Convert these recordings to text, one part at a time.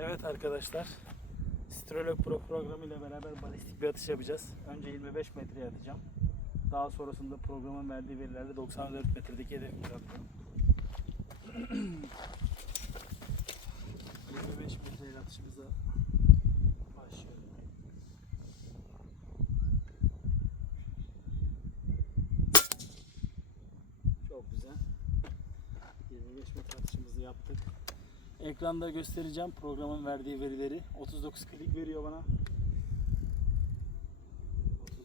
Evet arkadaşlar, Strelok Pro programı ile beraber balistik bir atış yapacağız. Önce 25 metreye atacağım. Daha sonrasında programın verdiği verilerde 94 metredeki hedefimizi atacağım. 25 metreye atışımıza başlıyorum. Çok güzel. 25 metre atışımızı yaptık. Ekranda göstereceğim programın verdiği verileri. 39 klik veriyor bana.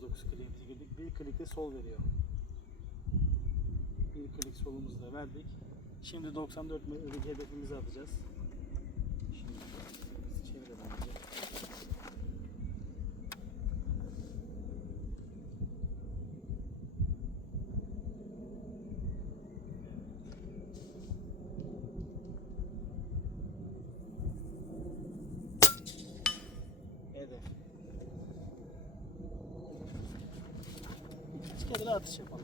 39 kliğimizi girdik. Bir klik de sol veriyor. Bir klik solumuzu da verdik. Şimdi 94 metrelik hedefimizi atacağız. Şimdi çevirelim önce. Hedef. Birkaç kere atış yapalım.